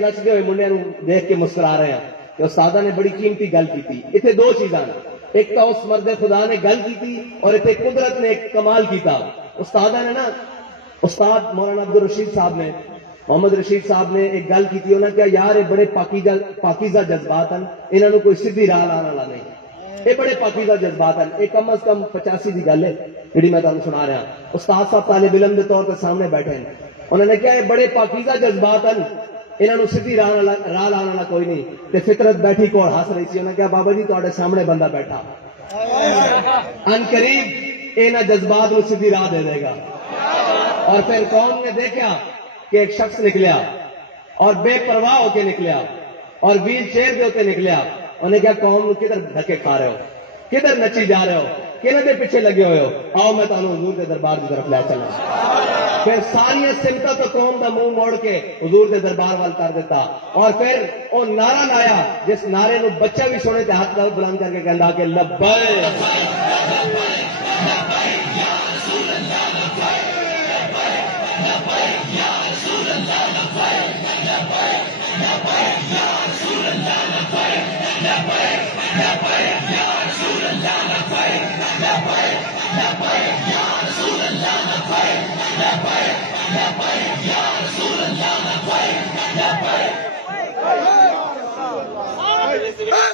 نچتے ہوئے منڈے دیکھ کے مسکرا رہے ہیں کہ استاد نے بڑی قیمتی گل کی تھی. اتنے دو چیزاں، ایک تو اس مرد خدا نے گل کی تھی اور اتنے قدرت نے ایک کمال کیتا. استاد نے نا، استاد مولانا عبد الرشید صاحب نے، محمد رشید صاحب نے ایک گل کی تھی. انہوں نے کہا یار یہ بڑے پاکیزہ جذبات ہیں، انہوں نے کوئی سیدھی راہ لانے والا نہیں. یہ بڑے پاکیزہ جذبات ہیں. ایک کم از کم 85 کی گل ہے جی میں تمہیں سنا رہا. استاد صاحب طالب علم کے طور پہ سامنے بیٹھے ہیں. انہوں نے کہا یہ بڑے پاکیزہ جذبات ہیں، انہوں سیدھی راہ لانے والا کوئی نہیں. تے فطرت بیٹھی کو ہس رہی تھی. انہوں نے کہا بابا جی تھوڑے سامنے بندہ بیٹھا ان قریب انہاں جذبات کو سیدھی راہ دے دے گا. اور پھر قوم نے دیکھا کہ ایک شخص نکلیا اور بے پرواہ ہو کے نکلیا اور ویل چیئر کے اتنے نکلیا. انہیں کہا قوم کدھر دھکے کھا رہے ہو، کدھر نچی جا رہے ہو، کہنے دے پیچھے لگے ہوئے ہو، آؤ میں تمہیں حضور کے دربار کی طرف لے چلا. پھر ساری سمتا تو قوم کا منہ موڑ کے حضور کے دربار وال کر دیتا. اور پھر وہ نعرہ لایا جس نعرے نو بچہ بھی سونے تے ہاتھ بلند کر کے کہندا کہ لبیک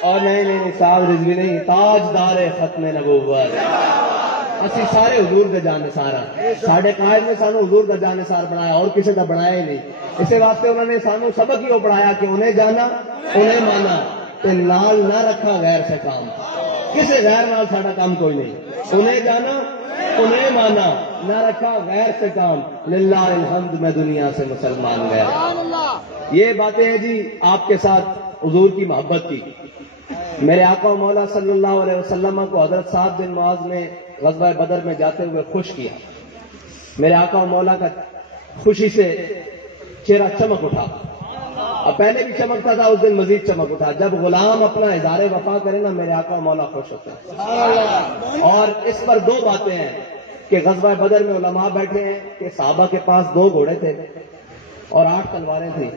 اور نہیں صاحب رضوی نہیں، تاجدار ختم نبوت. اسی سارے حضور دے جان نثار ہیں. ساڈے قائد نے سانو حضور دا جان نثار بنایا اور کسی دا بنایا ہی نہیں. اسی واسطے انہوں نے سانو سبق ہی وہ پڑھایا کہ انہیں جانا انہیں مانا تے نال نہ رکھا غیر سے کام. کسی غیر نال ساڈا کام کوئی نہیں. انہیں جانا انہیں مانا نہ رکھا غیر سے کام. للہ الحمد میں دنیا سے مسلمان گیا. یہ باتیں ہیں جی آپ کے ساتھ حضور کی محبت کی. میرے آقا و مولا صلی اللہ علیہ وسلم کو حضرت سعد بن معاذ نے غزوہ بدر میں جاتے ہوئے خوش کیا. میرے آقا و مولا کا خوشی سے چہرہ چمک اٹھا. اب پہلے بھی چمکتا تھا، اس دن مزید چمک اٹھا. جب غلام اپنا اظہار وفا کرے نا میرے آقا و مولا خوش ہوتے ہیں. اور اس پر دو باتیں ہیں کہ غزوہ بدر میں علماء بیٹھے ہیں کہ صحابہ کے پاس 2 گھوڑے تھے اور 8 تلواریں تھیں.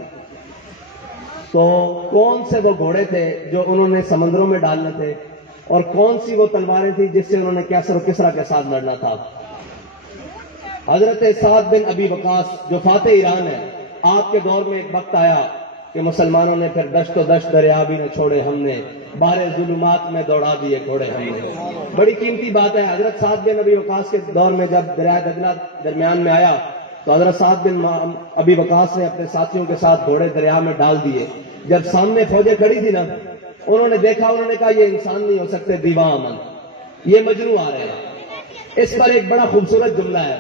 تو کون سے وہ گھوڑے تھے جو انہوں نے سمندروں میں ڈالنے تھے اور کون سی وہ تلواریں تھیں جس سے انہوں نے کیسر و کسرا کے ساتھ لڑنا تھا. حضرت سعد بن ابی وقاص جو فاتح ایران ہے، آپ کے دور میں ایک وقت آیا کہ مسلمانوں نے پھر دشت و دشت دریا بھی نہ چھوڑے ہم نے، بارے ظلمات میں دوڑا دیے گھوڑے ہم نے. بڑی قیمتی بات ہے. حضرت سعد بن ابی وقاص کے دور میں جب دریائے دجلہ درمیان میں آیا تو حضرت سعد بن ابی وقاص نے اپنے ساتھیوں کے ساتھ گھوڑے دریا میں ڈال دیے. جب سامنے فوجیں کھڑی تھی نا، انہوں نے دیکھا، انہوں نے کہا یہ انسان نہیں ہو سکتے، دیواں امن، یہ مجنوں آ رہے ہیں. اس پر ایک بڑا خوبصورت جملہ ہے.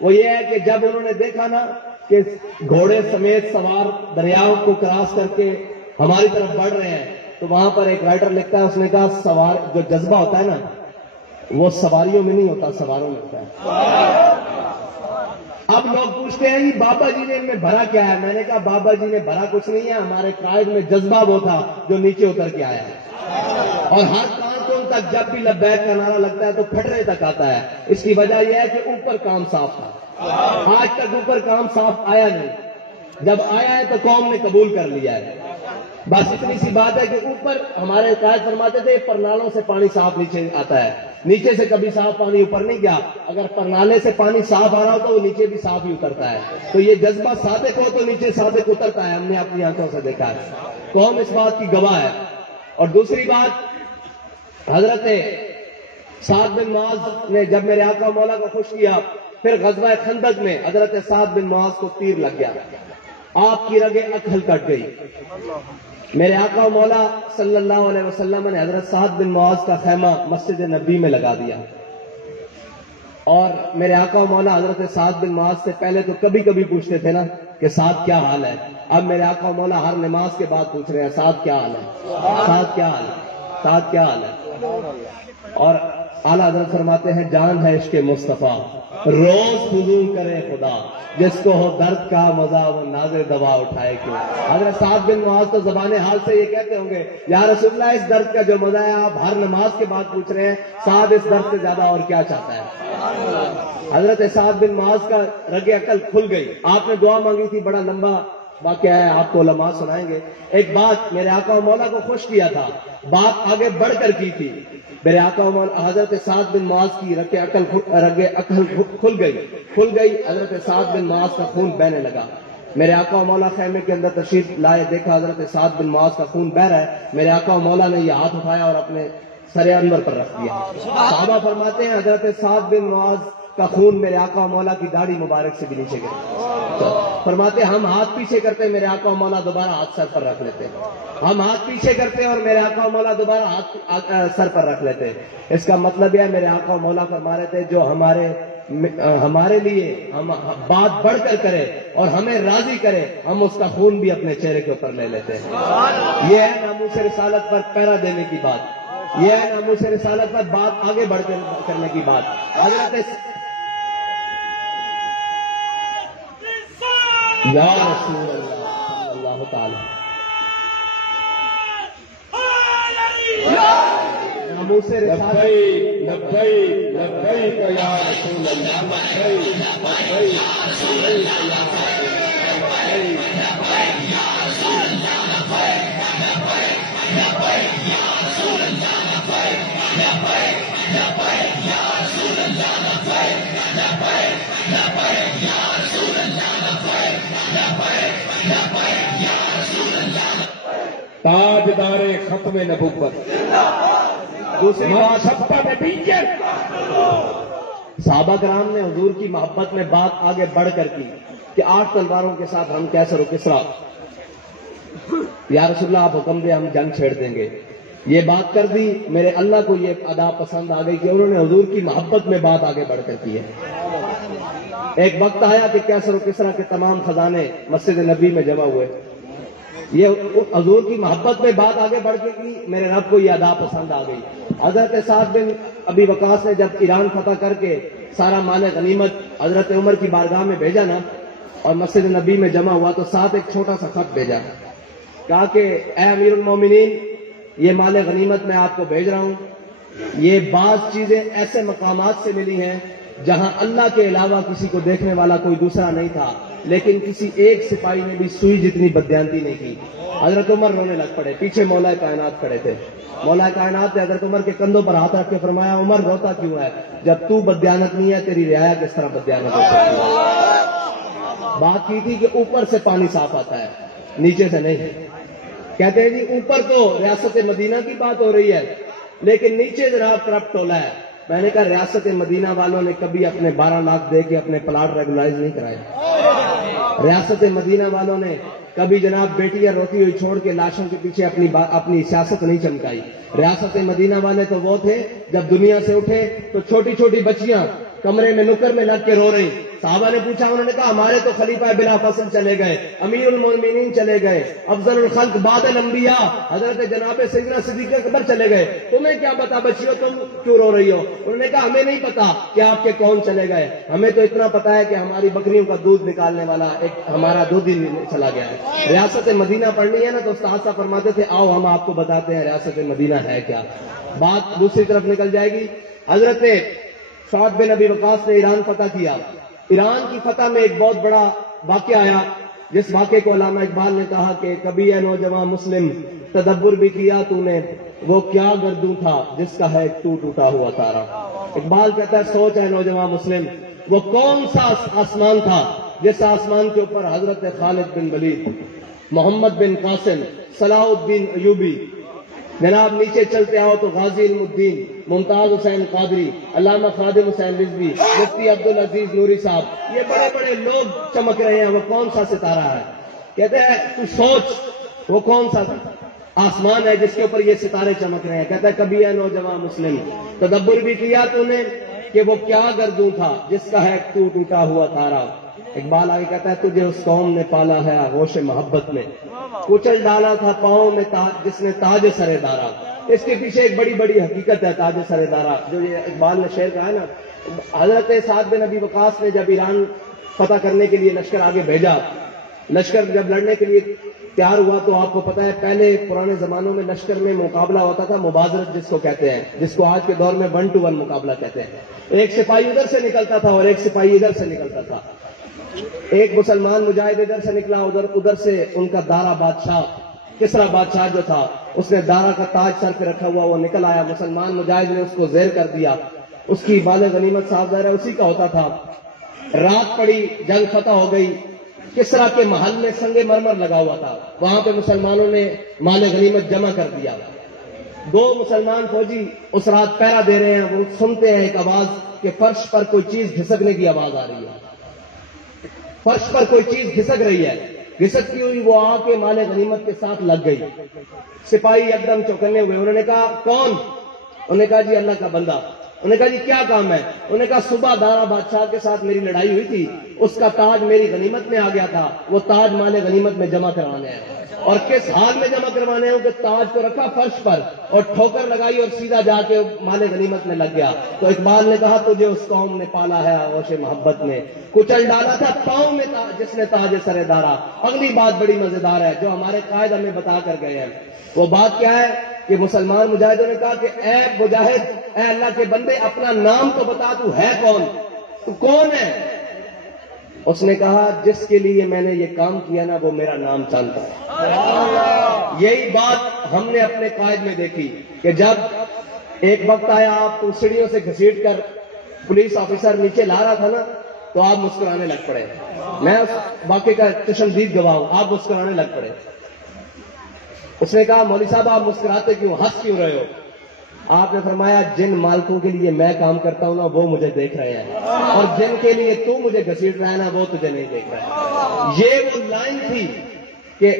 وہ یہ ہے کہ جب انہوں نے دیکھا نا کہ گھوڑے سمیت سوار دریاؤں کو کراس کر کے ہماری طرف بڑھ رہے ہیں، تو وہاں پر ایک رائٹر لکھتا ہے، اس نے کہا سوار جو جذبہ ہوتا ہے نا وہ سواریوں میں نہیں ہوتا، سواروں میں ہوتا ہے. اب لوگ پوچھتے ہیں جی بابا جی نے ان میں بھرا کیا ہے. میں نے کہا بابا جی نے بھرا کچھ نہیں ہے، ہمارے قائد میں جذبہ وہ تھا جو نیچے اتر کے آیا ہے. اور ہر کانٹوں تک جب بھی لبیک کا نعرہ لگتا ہے تو پھٹنے تک آتا ہے. اس کی وجہ یہ ہے کہ اوپر کام صاف تھا. آج تک اوپر کام صاف آیا نہیں. جب آیا ہے تو قوم نے قبول کر لیا ہے. بس اتنی سی بات ہے کہ اوپر ہمارے قائد فرماتے تھے پرنالوں سے پانی صاف نیچے آتا ہے، نیچے سے کبھی صاف پانی اوپر نہیں گیا. اگر پرنالے سے پانی صاف آ رہا ہو تو وہ نیچے بھی صاف ہی اترتا ہے. تو یہ جذبہ صادق ہو تو نیچے صادق اترتا ہے. ہم نے اپنی آنکھوں سے دیکھا ہے. قوم اس بات کی گواہ ہے. اور دوسری بات، حضرت سعد بن معاذ نے جب میرے آقا مولا کو خوش کیا، پھر غزوہ خندق میں حضرت سعد بن معاذ کو تیر لگ گیا، آپ کی رگیں اکھل کٹ گئی. میرے آقا و مولا صلی اللہ علیہ وسلم نے حضرت سعد بن معاذ کا خیمہ مسجد نبی میں لگا دیا. اور میرے آقا و مولا حضرت سعد بن معاذ سے پہلے تو کبھی کبھی پوچھتے تھے نا کہ سعد کیا حال ہے. اب میرے آقا و مولا ہر نماز کے بعد پوچھ رہے ہیں سعد کیا حال ہے، سعد کیا حال ہے، سعد کیا حال ہے. اور اعلیٰ حضرت فرماتے ہیں جان ہے عشق مصطفیٰ روز فضول کرے خدا، جس کو ہو درد کا مزہ وہ نازے دوا اٹھائے کیوں. حضرت سعد بن معاذ تو زبان حال سے یہ کہتے ہوں گے یا رسول اللہ اس درد کا جو مزہ ہے آپ ہر نماز کے بعد پوچھ رہے ہیں، سعد اس درد سے زیادہ اور کیا چاہتا ہے. حضرت سعد بن معاذ کا رگ عقل کھل گئی. آپ نے دعا مانگی تھی، بڑا لمبا واقعہ ہے، آپ کو علماء سنائیں گے. ایک بات میرے آقا و مولا کو خوش کیا تھا، بات آگے بڑھ کر کی تھی. میرے آقا و مولا حضرت سعد بن معاذ کی رگے عقل کھل گئی. حضرت سعد بن معاذ کا خون بہنے لگا. میرے آقا و مولا خیمے کے اندر تشریف لائے، دیکھا حضرت سعد بن معاذ کا خون بہ رہا ہے. میرے آقا و مولا نے یہ ہاتھ اٹھایا اور اپنے سر انور پر رکھ دیا. صحابہ فرماتے ہیں حضرت سعد بن معاذ کا خون میرے آقا و مولا کی داڑھی مبارک سے بھی نیچے گرا. فرماتے ہم ہاتھ پیچھے کرتے، میرے آقا و مولا دوبارہ ہاتھ سر پر رکھ لیتے. ہم ہاتھ پیچھے کرتے اور میرے آقا و مولا دوبارہ ہاتھ سر پر رکھ لیتے. اس کا مطلب یہ میرے آقا و مولا فرما رہے تھے جو ہمارے لیے ہم بات بڑھ کر کرے اور ہمیں راضی کرے، ہم اس کا خون بھی اپنے چہرے کے اوپر لے لیتے ہیں. یہ ہے ناموس رسالت پر پہرا دینے کی بات، یہ ہے ناموس رسالت پر بات آگے بڑھ کر کرنے کی بات. حضرت یا رسول اللہ صلی اللہ تعالی ناموس رسالت لبیک لبیک یا رسول اللہ، لبیک لبیک یا تاجدار ختم نبوت. دوسری بات، پیچھے صحابہ کرام نے حضور کی محبت میں بات آگے بڑھ کر کی کہ 8 تلواروں کے ساتھ ہم کیسر و کسرا، یا رسول اللہ آپ حکم دے ہم جنگ چھیڑ دیں گے. یہ بات کر دی. میرے اللہ کو یہ ادا پسند آ گئی کہ انہوں نے حضور کی محبت میں بات آگے بڑھ کر کی ہے. ایک وقت آیا کہ کیسر و کسرا کے تمام خزانے مسجد نبی میں جمع ہوئے. یہ حضور کی محبت میں بات آگے بڑھ کے کی، میرے رب کو یہ ادا پسند آ گئی. حضرت سعد بن ابی وقاص نے جب ایران فتح کر کے سارا مال غنیمت حضرت عمر کی بارگاہ میں بھیجا نا اور مسجد نبی میں جمع ہوا تو ساتھ ایک چھوٹا سا خط بھیجا، کہا کہ اے امیر المومنین یہ مال غنیمت میں آپ کو بھیج رہا ہوں. یہ بعض چیزیں ایسے مقامات سے ملی ہیں جہاں اللہ کے علاوہ کسی کو دیکھنے والا کوئی دوسرا نہیں تھا، لیکن کسی ایک سپاہی نے بھی سوئی جتنی بددیانتی نہیں کی. حضرت عمر رونے لگ پڑے. پیچھے مولا کائنات کھڑے تھے. مولا کائنات نے حضرت عمر کے کندھوں پر ہاتھ رکھ کے فرمایا عمر روتا کیوں ہے؟ جب تو بددیانت نہیں ہے تیری رعایا کس طرح بددیانت ہو سکتی ہے؟ بات کی تھی کہ اوپر سے پانی صاف آتا ہے، نیچے سے نہیں. کہتے ہیں جی اوپر تو ریاست مدینہ کی بات ہو رہی ہے لیکن نیچے جناب کرپٹ ٹولا ہے. میں نے کہا ریاست مدینہ والوں نے کبھی اپنے 12 لاکھ دے کے اپنے پلاٹ ریگولائز نہیں کرائے. ریاست مدینہ والوں نے کبھی جناب بیٹیاں روتی ہوئی چھوڑ کے لاشوں کے پیچھے اپنی سیاست نہیں چمکائی. ریاست مدینہ والے تو وہ تھے جب دنیا سے اٹھے تو چھوٹی چھوٹی بچیاں کمرے میں نکر میں لگ کے رو رہی. صحابہ نے پوچھا، انہوں نے کہا ہمارے تو خلیفہ بلا فصل چلے گئے، امیر المومنین چلے گئے، افضل الخلق بعد الانبیاء حضرت جناب سیدنا صدیق اکبر چلے گئے، تمہیں کیا پتا بچیوں تم کیوں رو رہی ہو؟ انہوں نے کہا ہمیں نہیں پتا کہ آپ کے کون چلے گئے، ہمیں تو اتنا پتا ہے کہ ہماری بکریوں کا دودھ نکالنے والا ایک ہمارا دودھ ہی چلا گیا ہے. ریاست مدینہ پڑھنی ہے نا تو استاد صاحب فرماتے تھے آؤ ہم آپ کو بتاتے ہیں ریاست مدینہ ہے کیا. بات دوسری طرف نکل جائے گی. حضرت سعد بن ابی وقاص نے ایران فتح کیا. ایران کی فتح میں ایک بہت بڑا واقعہ آیا جس واقعے کو علامہ اقبال نے کہا کہ کبھی اے نوجوان مسلم تدبر بھی کیا تو نے، وہ کیا گردوں تھا جس کا ہے ٹوٹا ہوا تارا. اقبال کہتا ہے سوچ ہے نوجوان مسلم وہ کون سا آسمان تھا جس آسمان کے اوپر حضرت خالد بن ولید، محمد بن قاسم، صلاح الدین ایوبی، جناب نیچے چلتے آؤ تو غازی علم الدین، ممتاز حسین قادری، علامہ خادم حسین رضوی، مفتی عبدالعزیز نوری صاحب، یہ بڑے بڑے لوگ چمک رہے ہیں. وہ کون سا ستارہ ہے؟ کہتے ہیں تو سوچ وہ کون سا آسمان ہے جس کے اوپر یہ ستارے چمک رہے ہیں. کہتا ہے کبھی ہے نوجوان مسلم تدبر بھی کیا تو نے کہ وہ کیا گردوں تھا جس کا ہے ٹوٹا ہوا تارا. اقبال آگے کہتا ہے تجھے اس قوم نے پالا ہے آغوش محبت میں، کچل ڈالا تھا پاؤں میں جس نے تاج سرے دارا. اس کے پیچھے ایک بڑی بڑی حقیقت ہے تاج سرے دارا جو یہ اقبال نے شعر کہا ہے نا. حضرت سعد بن ابی وقاص نے جب ایران فتح کرنے کے لیے لشکر آگے بھیجا، لشکر جب لڑنے کے لیے تیار ہوا تو آپ کو پتا ہے پہلے پرانے زمانوں میں لشکر میں مقابلہ ہوتا تھا مبازرت جس کو کہتے ہیں، جس کو آج کے دور میں 1 to 1 مقابلہ کہتے ہیں. ایک سپاہی ادھر سے نکلتا تھا اور ایک سپاہی ادھر سے نکلتا تھا. ایک مسلمان مجاہد ادھر سے نکلا، ادھر سے ان کا دارا بادشاہ، کسرا بادشاہ جو تھا، اس نے دارا کا تاج سر پہ رکھا ہوا، وہ نکل آیا، مسلمان مجاہد نے اس کو زیر کر دیا، اس کی مال غنیمت صاحب ظاہر ہے اسی کا ہوتا تھا۔ رات پڑی، جنگ فتح ہو گئی، کسرا کے محل میں سنگ مرمر لگا ہوا تھا، وہاں پہ مسلمانوں نے مال غنیمت جمع کر دیا۔ دو مسلمان فوجی اس رات پہرا دے رہے ہیں، وہ سنتے ہیں ایک آواز کہ فرش پر کوئی چیز گھسکنے کی آواز آ رہی ہے، فرش پر کوئی چیز گھسک رہی ہے، گھسکتی ہوئی وہ آ کے مال غنیمت کے ساتھ لگ گئی۔ سپاہی ایک دم چوکنے ہوئے، انہوں نے کہا کون؟ انہوں نے کہا جی اللہ کا بندہ۔ انہوں نے کہا جی کیا کام ہے؟ انہوں نے کہا صبح دارا بادشاہ کے ساتھ میری لڑائی ہوئی تھی، اس کا تاج میری غنیمت میں آ گیا تھا، وہ تاج مال غنیمت میں جمع کروانے ہیں۔ اور کس حال میں جمع کروانے ہیں کہ تاج کو رکھا فرش پر اور ٹھوکر لگائی اور سیدھا جا کے مال غنیمت میں لگ گیا۔ تو اقبال نے کہا تجھے اس قوم نے پالا ہے آغوش محبت میں، کچل ڈالا تھا پاؤں میں جس نے تاج سر دارا۔ اگلی بات بڑی مزیدار ہے جو ہمارے قائد ہمیں بتا کر گئے ہیں، وہ بات کیا ہے کہ مسلمان مجاہدوں نے کہا کہ اے مجاہد، اے اللہ کے بندے، اپنا نام تو بتا، تو ہے کون؟ تو کون ہے؟ اس نے کہا جس کے لیے میں نے یہ کام کیا نا وہ میرا نام جانتا ہے۔ یہی بات ہم نے اپنے قائد میں دیکھی کہ جب ایک وقت آیا آپ کو سیڑھیوں سے گھسیٹ کر پولیس آفیسر نیچے لا رہا تھا نا، تو آپ مسکرانے لگ پڑے۔ میں اس واقعے کا چشمدید گواہ ہوں، آپ مسکرانے لگ پڑے۔ اس نے کہا مولوی صاحب آپ مسکراتے کیوں، ہنس کیوں رہے ہو؟ آپ نے فرمایا جن مالکوں کے لیے میں کام کرتا ہوں نا وہ مجھے دیکھ رہے ہیں، اور جن کے لیے تو مجھے گھسیٹ رہا ہے نا وہ تجھے نہیں دیکھ رہا ہے۔ یہ وہ لائن تھی کہ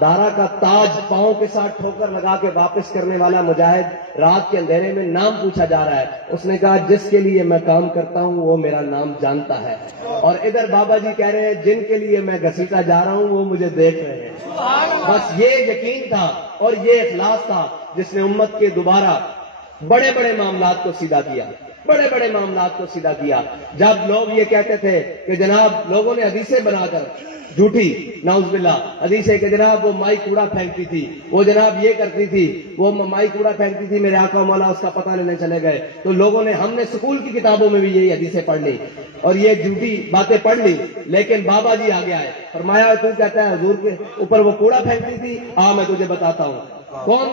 دارا کا تاج پاؤں کے ساتھ ٹھوکر لگا کے واپس کرنے والا مجاہد رات کے اندھیرے میں نام پوچھا جا رہا ہے۔ اس نے کہا جس کے لیے میں کام کرتا ہوں وہ میرا نام جانتا ہے، اور ادھر بابا جی کہہ رہے ہیں جن کے لیے میں گھسیٹا جا رہا ہوں وہ مجھے دیکھ رہے ہیں۔ بس یہ یقین تھا اور یہ اخلاص تھا جس نے امت کے دوبارہ بڑے بڑے معاملات کو سیدھا کیا، بڑے بڑے معاملات کو سیدھا کیا۔ جب لوگ یہ کہتے تھے کہ جناب لوگوں نے حدیثیں بنا کر جھوٹی، نعوذ باللہ، حدیث ہے کہ جناب وہ مائی کوڑا پھینکتی تھی، وہ جناب یہ کرتی تھی، وہ مائی کوڑا پھینکتی تھی، میرے آقا مولا اس کا پتہ لینے چلے گئے، تو لوگوں نے، ہم نے سکول کی کتابوں میں بھی یہی حدیثیں پڑھ لی اور یہ جھوٹی باتیں پڑھ لی، لیکن بابا جی آگے آئے، فرمایا تو کہتا ہے حضور کے اوپر وہ کوڑا پھینکتی تھی، میں تجھے بتاتا ہوں کون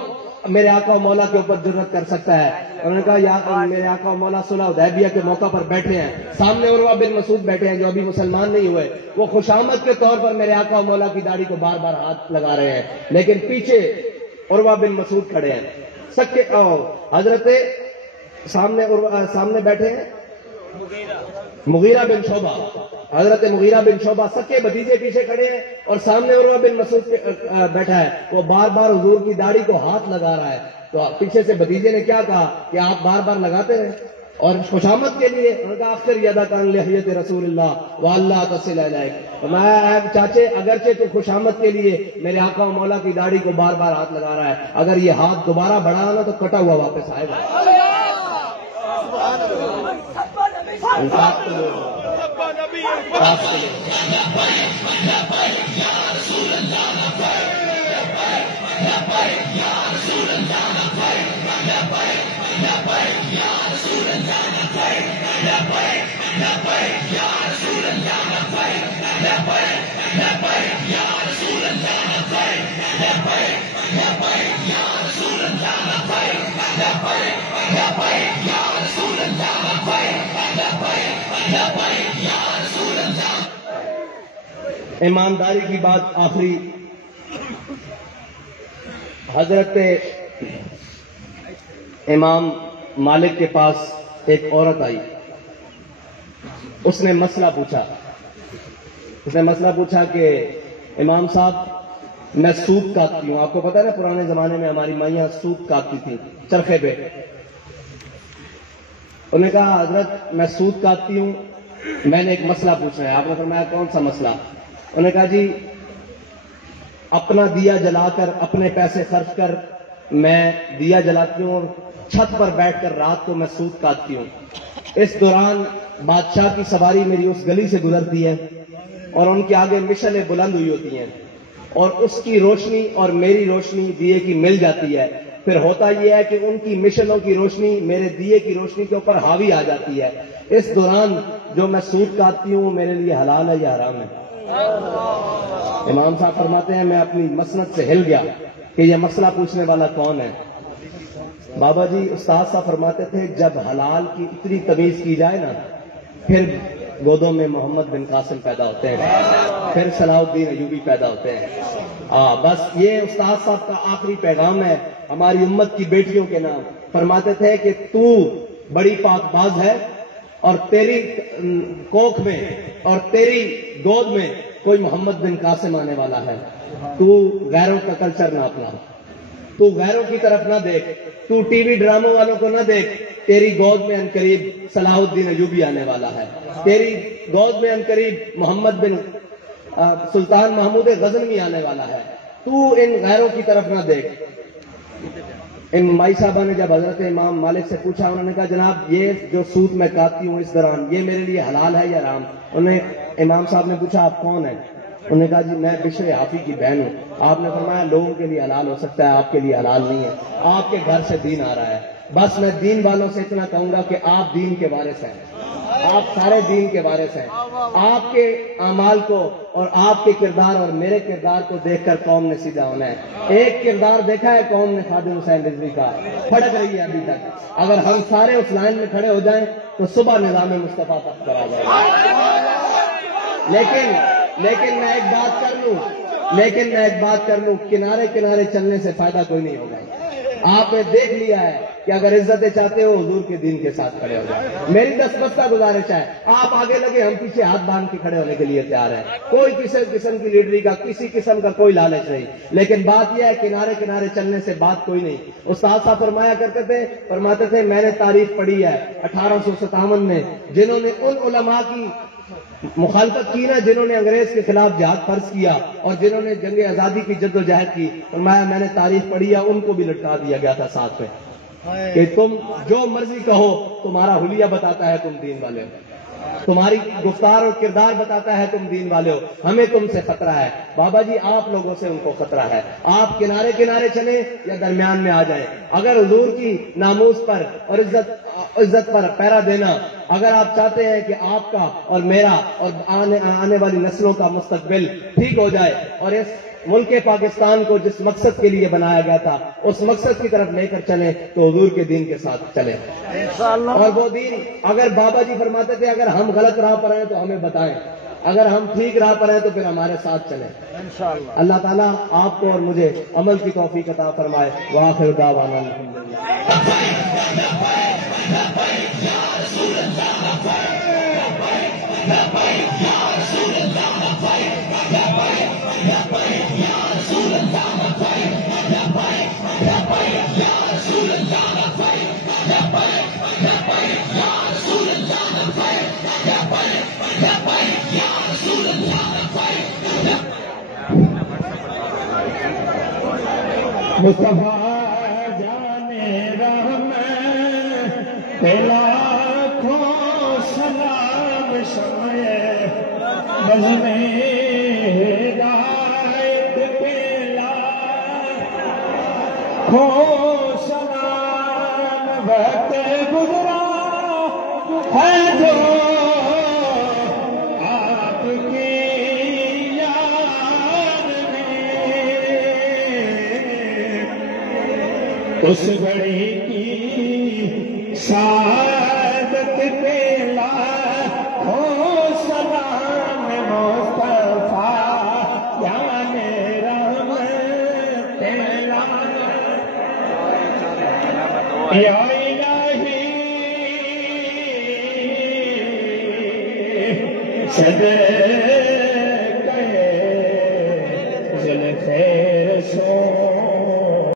میرے آقا و مولا کے اوپر جرأت کر سکتا ہے۔ انہوں نے کہا یا میرے آقا و مولا صلح حدیبیہ کے موقع پر بیٹھے ہیں، سامنے عروہ بن مسعود بیٹھے ہیں جو ابھی مسلمان نہیں ہوئے، وہ خوشامد کے طور پر میرے آقا و مولا کی داڑھی کو بار بار ہاتھ لگا رہے ہیں، لیکن پیچھے عروہ بن مسعود کھڑے ہیں، سکے حضرت سامنے بیٹھے ہیں مغیرہ بن شعبہ، حضرت مغیرہ بن شعبہ سکے بھتیجے پیچھے کھڑے ہیں، اور سامنے عروہ بن مسعود بیٹھا ہے، وہ بار بار حضور کی داڑھی کو ہاتھ لگا رہا ہے، تو پیچھے سے بھتیجے نے کیا کہا کہ آپ بار بار لگاتے ہیں اور خوشامد کے لیے؟ انہوں نے کہا اخر یدا کان لحیت رسول اللہ واللہ تصل الیک، میں چاچے اگرچہ تو خوشامد کے لیے میرے آقا و مولا کی داڑھی کو بار بار ہاتھ لگا رہا ہے، اگر یہ ہاتھ دوبارہ بڑھا نا تو کٹا ہوا واپس آئے گا۔ ایمانداری کی بات آخری، حضرت امام مالک کے پاس ایک عورت آئی، اس نے مسئلہ پوچھا کہ امام صاحب میں سوت کاٹتی ہوں، آپ کو پتا ہے نا پرانے زمانے میں ہماری مائیاں سوت کاٹتی تھیں چرخے پہ۔ انہوں نے کہا حضرت میں سوت کاٹتی ہوں، میں نے ایک مسئلہ پوچھا ہے۔ آپ نے فرمایا کون سا مسئلہ؟ انہوں نے کہا جی اپنا دیا جلا کر، اپنے پیسے خرچ کر میں دیا جلاتی ہوں، چھت پر بیٹھ کر رات کو میں سوت کاٹتی ہوں، اس دوران بادشاہ کی سواری میری اس گلی سے گزرتی ہے اور ان کے آگے مشعلیں بلند ہوئی ہوتی ہیں، اور اس کی روشنی اور میری روشنی دیے کی مل جاتی ہے، پھر ہوتا یہ ہے کہ ان کی مشعلوں کی روشنی میرے دیے کی روشنی کے اوپر حاوی آ جاتی ہے، اس دوران جو میں سوٹ کاٹتی ہوں میرے لیے حلال ہے یا حرام ہے؟ امام صاحب فرماتے ہیں میں اپنی مسند سے ہل گیا کہ یہ مسئلہ پوچھنے والا کون ہے. بابا جی استاد صاحب فرماتے تھے جب حلال کی اتنی تمیز کی جائے نا پھر گودوں میں محمد بن قاسم پیدا ہوتے ہیں, پھر صلاح الدین ایوبی پیدا ہوتے ہیں. بس یہ استاد صاحب کا آخری پیغام ہے ہماری امت کی بیٹیوں کے نام. فرماتے تھے کہ تو بڑی پاک باز ہے اور تیری کوکھ میں اور تیری گود میں کوئی محمد بن قاسم آنے والا ہے. تو غیروں کا کلچر نہ اپنا, تو غیروں کی طرف نہ دیکھ, تو ٹی وی ڈراموں والوں کو نہ دیکھ. تیری گود میں انقریب صلاح الدین ایوبی آنے والا ہے, تیری گود میں انقریب محمد بن سلطان محمود غزنوی آنے والا ہے. تو ان غیروں کی طرف نہ دیکھ. ان مائی صاحبہ نے جب حضرت امام مالک سے پوچھا, انہوں نے کہا جناب یہ جو سوت میں کاٹتی ہوں اس دوران یہ میرے لیے حلال ہے یا حرام؟ امام صاحب نے پوچھا آپ کون ہیں؟ انہوں نے کہا جی میں بشر حافی کی بہن ہوں. آپ نے فرمایا لوگوں کے لیے حلال ہو سکتا ہے, آپ کے لیے حلال نہیں ہے. آپ کے گھر سے دین آ رہا ہے. بس میں دین والوں سے اتنا کہوں گا کہ آپ دین کے وارث ہیں, آپ سارے دین کے وارث ہیں. آپ کے اعمال کو اور آپ کے کردار اور میرے کردار کو دیکھ کر قوم نے سیدھا ہونا ہے. ایک کردار دیکھا ہے قوم نے خادم حسین رضوی کا, پھڑک رہی ہے ابھی تک. اگر ہم سارے اس لائن میں کھڑے ہو جائیں تو صبح نظام مصطفیٰ تک کرا جائے گا. لیکن میں ایک بات کر لوں, کنارے کنارے چلنے سے فائدہ کوئی نہیں ہوگا. آپ نے دیکھ لیا ہے کہ اگر عزتیں چاہتے ہو حضور کے دین کے ساتھ کھڑے ہو جائیں. میری دستبستہ گزارش ہے آپ آگے لگے, ہم پیچھے ہاتھ باندھ کے کھڑے ہونے کے لیے تیار ہیں. کوئی کسی قسم کی لیڈری کا کسی قسم کا کوئی لالچ نہیں. لیکن بات یہ ہے کنارے کنارے چلنے سے بات کوئی نہیں. استاد صاحب فرماتے تھے میں نے تاریخ پڑھی ہے 1857 میں جنہوں نے ان علماء کی مخالفت کی نا جنہوں نے انگریز کے خلاف جہاد فرض کیا اور جنہوں نے جنگ آزادی کی جد و جہد کی. فرمایا میں نے تاریخ پڑھی ہے ان کو بھی لٹکا دیا گیا تھا ساتھ میں کہ تم جو مرضی کہو تمہارا حلیہ بتاتا ہے تم دین والے ہو, تمہاری گفتار اور کردار بتاتا ہے تم دین والے ہو. ہمیں تم سے خطرہ ہے. بابا جی آپ لوگوں سے ان کو خطرہ ہے. آپ کنارے کنارے چلیں یا درمیان میں آ جائیں. اگر حضور کی ناموس پر اور عزت پر پہرا دینا, اگر آپ چاہتے ہیں کہ آپ کا اور میرا اور آنے والی نسلوں کا مستقبل ٹھیک ہو جائے اور اس ملک پاکستان کو جس مقصد کے لیے بنایا گیا تھا اس مقصد کی طرف لے کر چلیں تو حضور کے دین کے ساتھ چلیں. اور وہ دین اگر بابا جی فرماتے تھے اگر ہم غلط راہ پر ہیں تو ہمیں بتائیں, اگر ہم ٹھیک راہ پر ہیں تو پھر ہمارے ساتھ چلیں. اللہ تعالیٰ آپ کو اور مجھے عمل کی توفیق عطا فرمائے. وآخر دعوانا مصطفیٰ جانے رحمت لاکھوں سلام شمع بزم ہدایت کے لاکھوں سلام وقت گزرا ہے جو آپ کی اس گھڑی کی سعادت کے لاکھوں سلام مصطفیٰ جانے رحمت یا الہی صدر